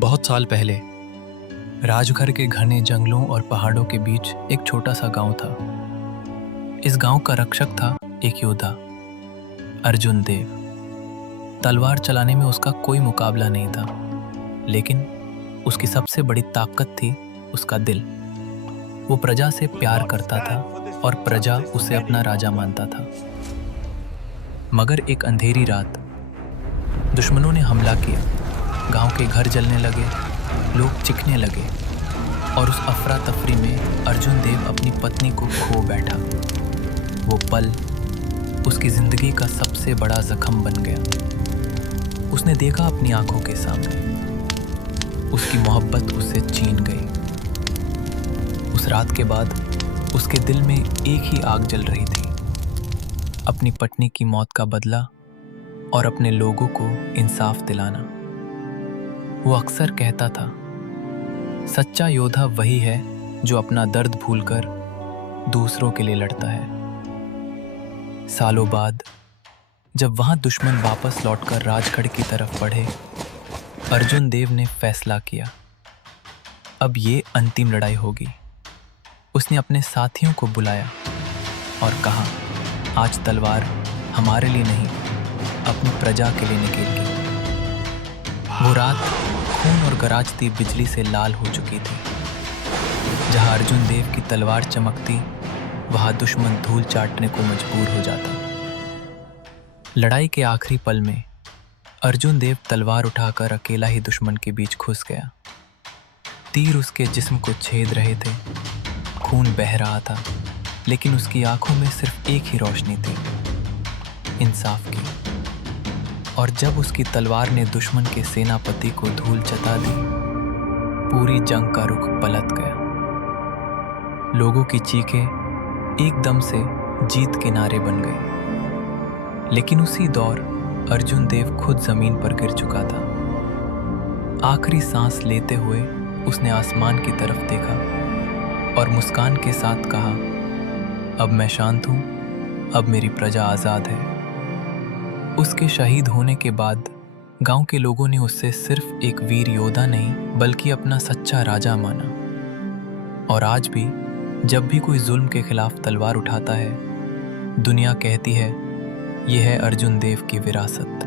बहुत साल पहले राजघर के घने जंगलों और पहाड़ों के बीच एक छोटा सा गांव था। इस गांव का रक्षक था एक योद्धा, अर्जुन देव। तलवार चलाने में उसका कोई मुकाबला नहीं था, लेकिन उसकी सबसे बड़ी ताकत थी उसका दिल। वो प्रजा से प्यार करता था और प्रजा उसे अपना राजा मानता था। मगर एक अंधेरी रात दुश्मनों ने हमला किया। गांव के घर जलने लगे, लोग चिखने लगे और उस अफरा तफरी में अर्जुन देव अपनी पत्नी को खो बैठा। वो पल उसकी जिंदगी का सबसे बड़ा जख्म बन गया। उसने देखा अपनी आंखों के सामने, उसकी मोहब्बत उससे छीन गई। उस रात के बाद उसके दिल में एक ही आग जल रही थी, अपनी पत्नी की मौत का बदला और अपने लोगों को इंसाफ दिलाना। वो अक्सर कहता था, सच्चा योद्धा वही है जो अपना दर्द भूलकर दूसरों के लिए लड़ता है। सालों बाद जब वहां दुश्मन वापस लौटकर राजगढ़ की तरफ बढ़े, अर्जुन देव ने फैसला किया, अब ये अंतिम लड़ाई होगी। उसने अपने साथियों को बुलाया और कहा, आज तलवार हमारे लिए नहीं, अपनी प्रजा के लिए निकलेगी। वो रात खून और गरजती बिजली से लाल हो चुकी थी। जहां अर्जुन देव की तलवार चमकती, वहां दुश्मन धूल चाटने को मजबूर हो जाता। लड़ाई के आखिरी पल में अर्जुन देव तलवार उठाकर अकेला ही दुश्मन के बीच घुस गया। तीर उसके जिस्म को छेद रहे थे, खून बह रहा था, लेकिन उसकी आंखों में सिर्फ एक ही रोशनी थी, इंसाफ की। और जब उसकी तलवार ने दुश्मन के सेनापति को धूल चटा दी, पूरी जंग का रुख पलट गया। लोगों की चीखें एकदम से जीत के नारे बन गए। लेकिन उसी दौर अर्जुन देव खुद जमीन पर गिर चुका था। आखिरी सांस लेते हुए उसने आसमान की तरफ देखा और मुस्कान के साथ कहा, अब मैं शांत हूं, अब मेरी प्रजा आजाद है। उसके शहीद होने के बाद गांव के लोगों ने उससे सिर्फ एक वीर योद्धा नहीं, बल्कि अपना सच्चा राजा माना। और आज भी जब भी कोई जुल्म के खिलाफ तलवार उठाता है, दुनिया कहती है, यह है अर्जुन देव की विरासत।